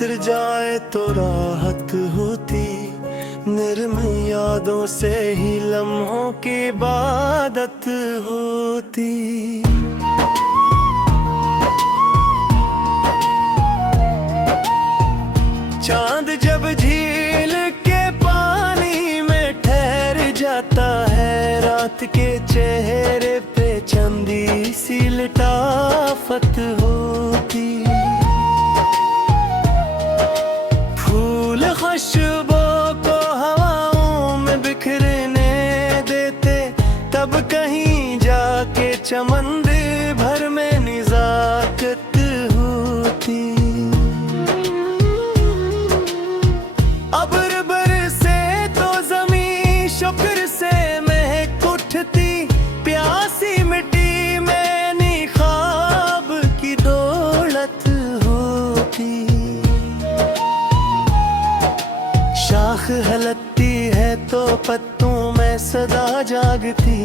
उतर जाए तो राहत होती, निर्मल यादों से ही लम्हों की इबादत होती। चांद जब झील के पानी में ठहर जाता है, रात के चेहरे पे चंदी सी लिटाफत होती। फूल खुशबू को हवाओं में बिखरने देते, तब कहीं जाके चमन भर में निजाकत होती। अब्र बरसे तो ज़मीं शुक्र से महक उठती, प्यासी मिट्टी में नी ख्वाब की दौलत होती। शाख हलती है तो पत्तों में सदा जागती,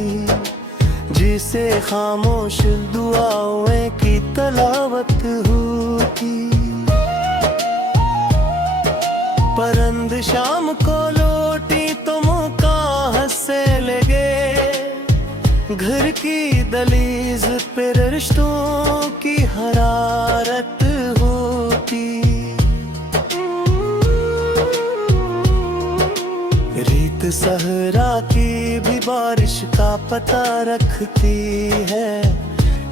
जिसे खामोश दुआओं की तलावत होती। परंद शाम को लौटी तो मुकाह से लगे, घर की दहलीज पे रिश्तों की हरारत होती। रीत सहरा की भी बारिश का पता रखती है,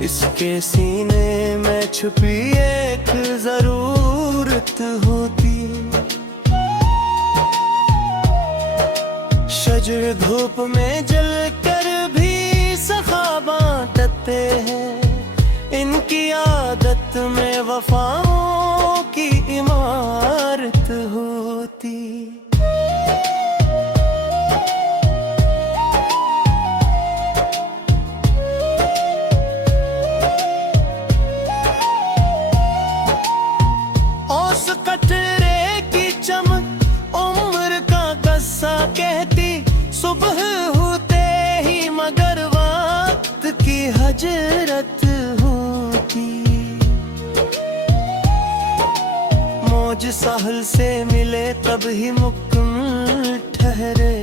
इसके सीने में छुपी एक जरूरत होती। शजर धूप में जलकर भी सखा बांटते हैं, इनकी आदत में वफाओं की इमारत होती। औस कटरे की चमक उम्र का कस्सा कहती, सुबह होते ही मगर वक्त की हजरत होती। मौज साहल से मिले तब ही मुकम्मल ठहरे,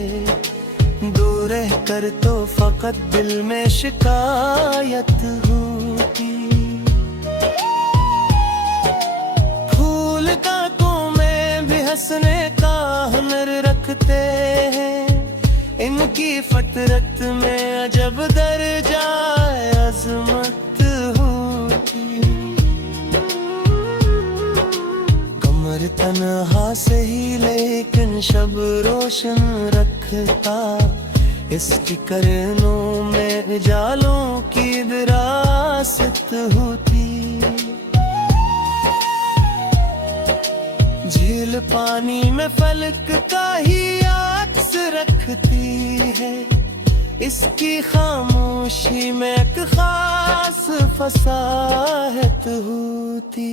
दूर रह कर तो फकत दिल में शिकायत होती। फूल कांटों में भी हंसने का हुनर रखते हैं, इनकी फतरत में अजब दर्जा अजमत होती। कमर तन्हा से ही लेकिन शब रोशन रखता, इसकी करनों में उजालों की विरासत होती। झील पानी में फलक का ही अक्स रखती है, इसकी खामोशी में एक खास फसाहत होती।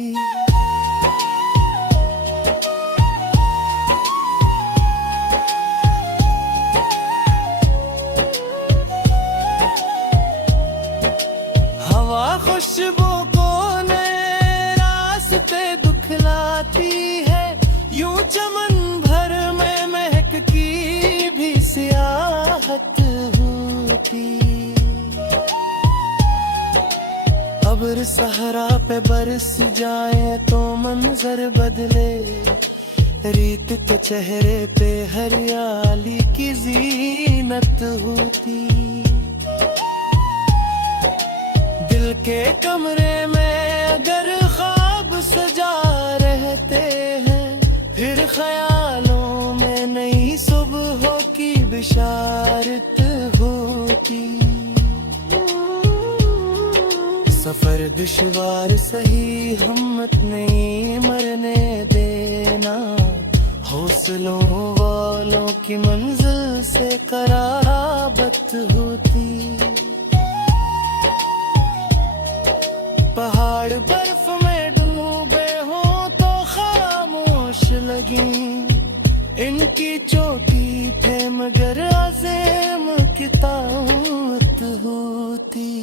हवा खुशबू को नए रास्ते दिखलाती है, यूं चमन भर में महक की भी सियाहत होती। अब्र सहरा पे बरस जाए तो मंजर बदले, रीत के चेहरे पे हरियाली की जीनत होती। दिल के कमरे में अगर ख्वाब सजा रहते हैं, फिर ख्यालों में नई सुबह की बिशारत होती। सफर दुश्वार सही हिम्मत नहीं मरने देना, हौसलों वालों की मंजिल से कराबत होती। पहाड़ बर्फ में डूबे हों तो खामोश लगी, इनकी चोटी पे मगर आज़म की ताकत होती।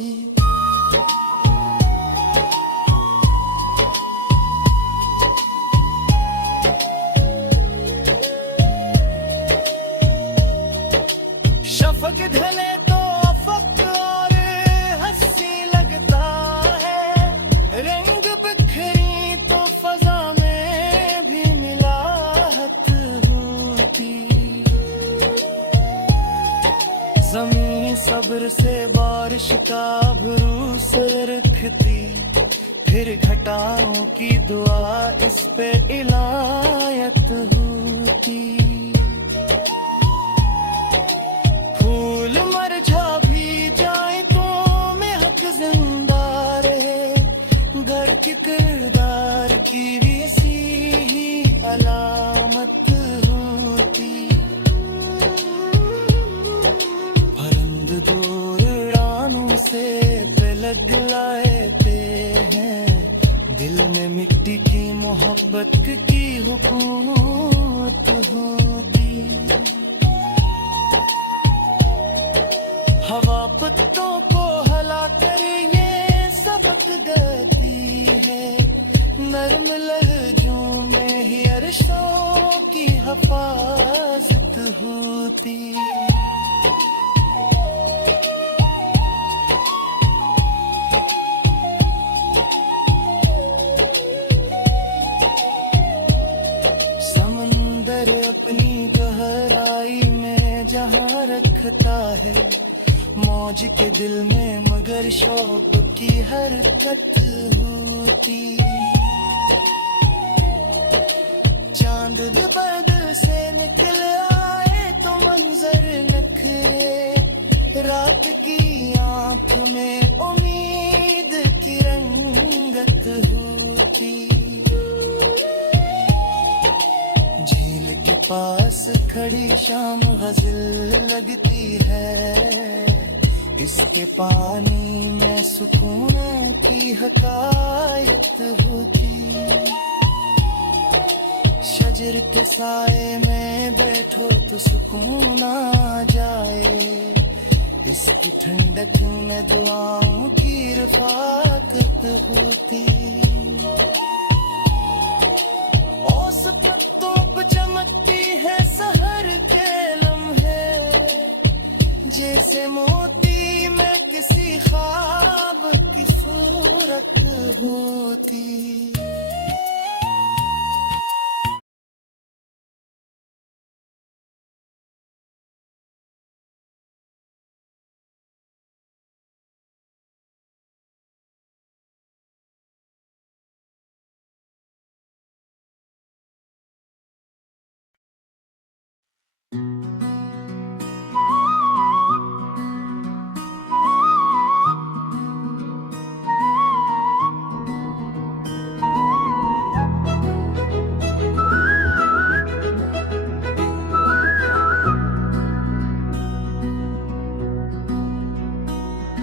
सब्र से बारिश का भरोस रखती, फिर घटाओं की दुआ इस पे इलायत होती। फूल मरझा भी जाए तो महक जिंदा रहे, घर के किरदार की भी सी ही अलामत होती। परिंद दूर उड़ानों से तिलक लाते हैं, दिल में मिट्टी की मोहब्बत की हुकूमत होती। हवा पत्तों को हला कर ये सबक देती है, नर्म लहजों में ही अरशों की हिफाजत होती। समंदर अपनी गहराई में जहाँ रखता है मौज के दिल में, मगर शौक की हरकत होती। चांद बदल से निकल आए तो मंजर नखरे, रात की आंख में उम्मीद की रंगत होती। झील के पास खड़ी शाम गजल लगती है, इसके पानी में सुकून की हकायत होती। शजर के साए में बैठो तो सुकून आ जाए, इसकी ठंडक में दुआओं की रफाकत होती। ओस पत्तों पर चमकती है सहर के लम्हे, जैसे मोती में किसी ख्वाब की सूरत होती।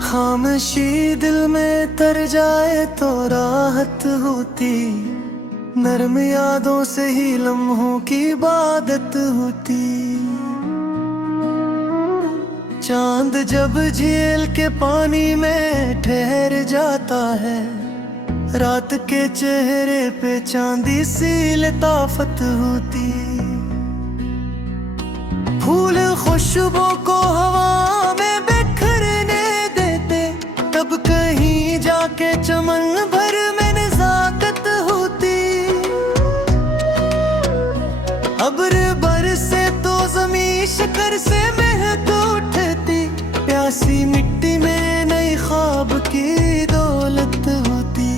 खामोशी दिल में तर जाए तो राहत होती, नर्म यादों से ही लम्हों की इबादत होती। चांद जब झील के पानी में ठहर जाता है, रात के चेहरे पे चांदी सी लताफत होती। फूल खुशबू को हवा में बिखरने देते, तब कहीं जाके चमन भर में नजाकत होती। अब्र बरसे तो ज़मीं शकर से महक उठती, प्यासी मिट्टी में नई ख्वाब की दौलत होती।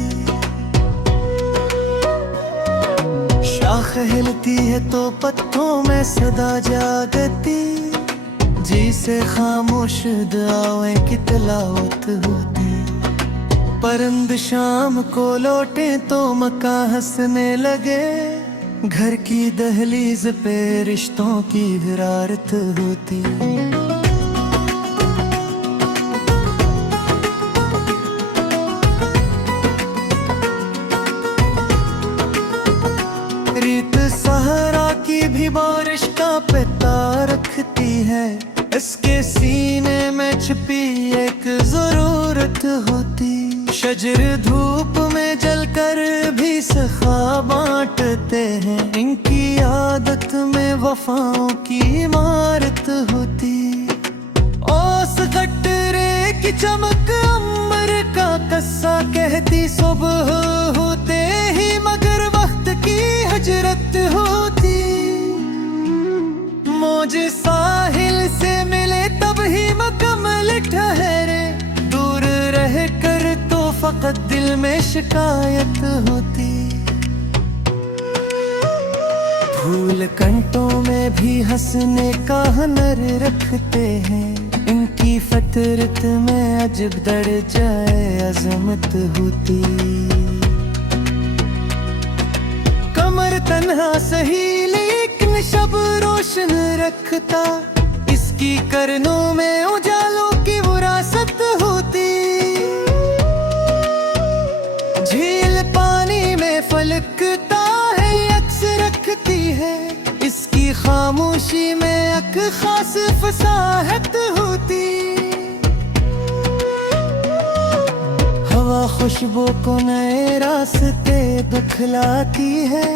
शाख हिलती है तो पत्तों में सदा जागती, जी से खामोश दुआएं की तिलावत होती। परिंद शाम को लौटे तो मक्का हंसने लगे, घर की दहलीज पे रिश्तों की गिरारत होती। रीत सहरा की भी बारिश का पता रखती है, इसके सीने में छिपी एक जरूरत होती। शजर धूप में जलकर भी सखा बांटते हैं, इनकी आदत में वफाओं की इमारत होती। ओस गटरे की चमक अंबर का कस्सा कहती सुबह होते ही, मगर वक्त की हजरत होती। मौज साहिल से मिले तब ही मुकम्मल फकत दिल में शिकायत होती। फूल कंटों में भी हंसने का हुनर रखते हैं, इनकी फितरत में अजब दर जाए अजमत होती। कमर तन्हा सही लेकिन शब रोशन रखता, इसकी करनों में उजालों की विरासत होती। झील पानी में फलकता है अक्स रखती है, इसकी खामोशी में एक खास फसाहत होती। हवा खुशबू को नए रास्ते दिखलाती है,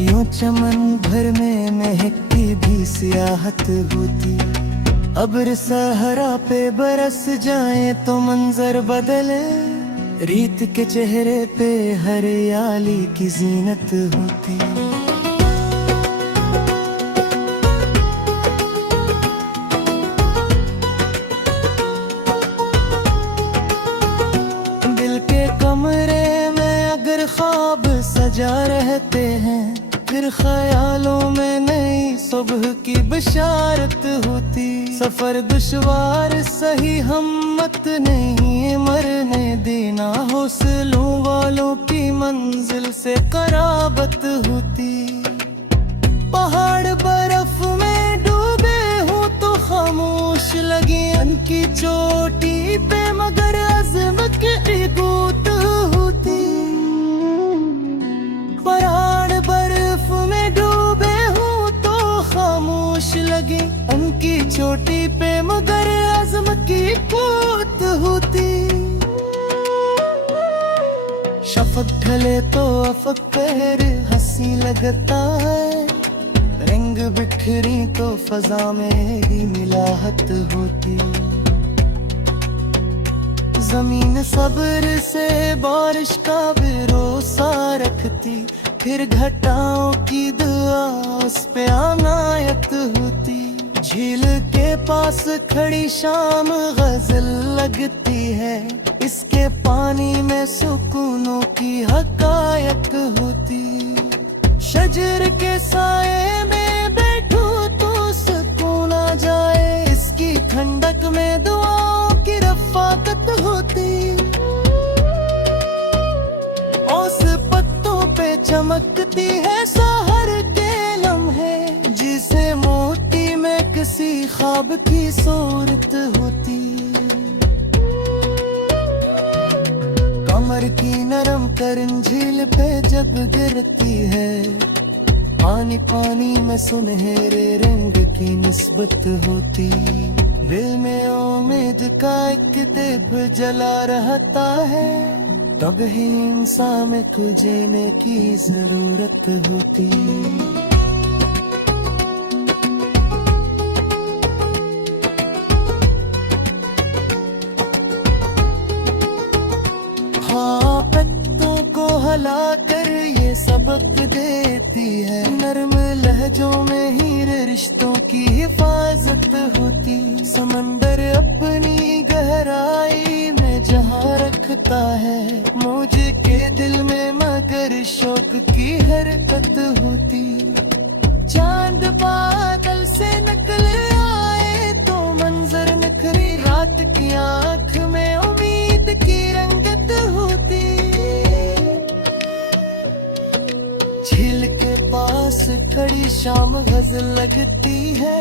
यूं चमन भर में महकती भी सियाहत होती। अब्र सहरा पे बरस जाए तो मंजर बदले, रीत के चेहरे पे हरियाली की जीनत होती। दिल के कमरे में अगर ख्वाब सजा रहते हैं, फिर ख्यालों में नई सुबह की बशारत होती। सफर दुश्वार सही हिम्मत नहीं मरने देना, हौसलों वालों की मंजिल से कराबत होती। पहाड़ बर्फ में डूबे हो तो खामोश लगे उनकी चोटी पे, मगर अज़्म की गूत होती। पहाड़ बर्फ में डूबे हो तो खामोश लगे उनकी चोटी पे, मगर अज़्म की गूत होती। शफक ढले तो अफक पहर हंसी लगता है, रंग बिखरी तो फजा में ही मिलाहत होती। जमीन सब्र से बारिश का भरोसा रखती, फिर घटाओं की दुआ उस पे अनायत होती। झील के पास खड़ी शाम गजल लगती है, इसके पानी में सुकूनों की हकायत होती। शजर के साए में बैठो तो सुकून आ जाए, इसकी ठंडक में दुआओं की रफ़ाकत होती। ओस पत्तों पे चमकती है सहर के लम्हे, जिसे मोती में किसी ख्वाब की सूरत होती। कमर की नरम करन झील पे जब गिरती है, पानी पानी में सुनहरे रंग की निस्बत होती। दिल में उम्मीद का एक दीप जला रहता है, तब ही इंसान में कुछ जीने की जरूरत होती। हाँ, पत्तों को हला कर ये सबक देती है, नरम लहजों में हीरे रिश्तों की हिफाजत होती। समंदर अपनी गहराई में जहाँ रखता है, मुझे के दिल में मगर शौक की हरकत होती। चांद बादल से निकल आए तो मंजर निखरी, रात की आंख में उम्मीद की रंगत होती। झील के पास खड़ी शाम गजल लगती है,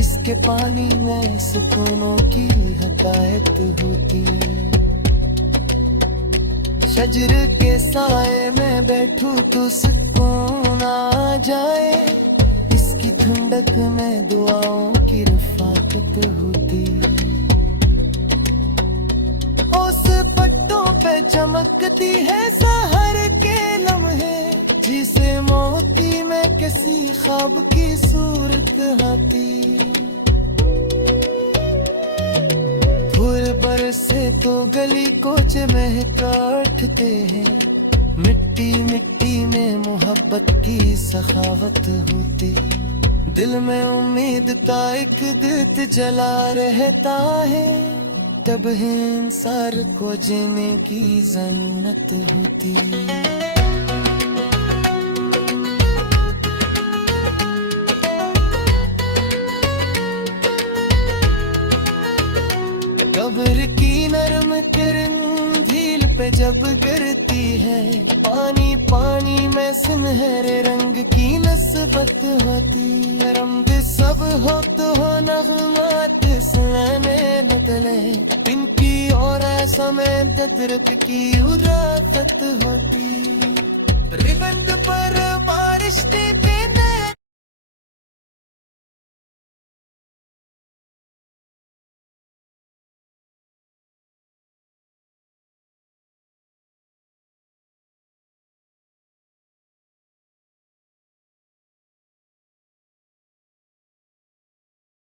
इसके पानी में सुकूनों की हकायत होती। शजर के साए में बैठूं तो सुकून आ जाए, इसकी ठंडक में दुआओं की रफ़ाकत होती। उस पट्टों पे चमकती है सहर के लम्हे, जिसे मोती में किसी ख्वाब की सूरत आती। फूल बरसे तो गली कोच महका उठते हैं, मिट्टी मिट्टी में मोहब्बत की सखावत होती। दिल में उम्मीद का एक दीप जला रहता है, तब है इंसान को जीने की जन्नत होती। कब्र की नरम किरण झील पे जब गिरती है, पानी पानी में सुनहरे रंग की नस्बत होती। रंग सब हो तो हो नगमात सुनाने बदले, इनकी और समय तदरक की उराफत होती। रिबन पर बारिश टेपे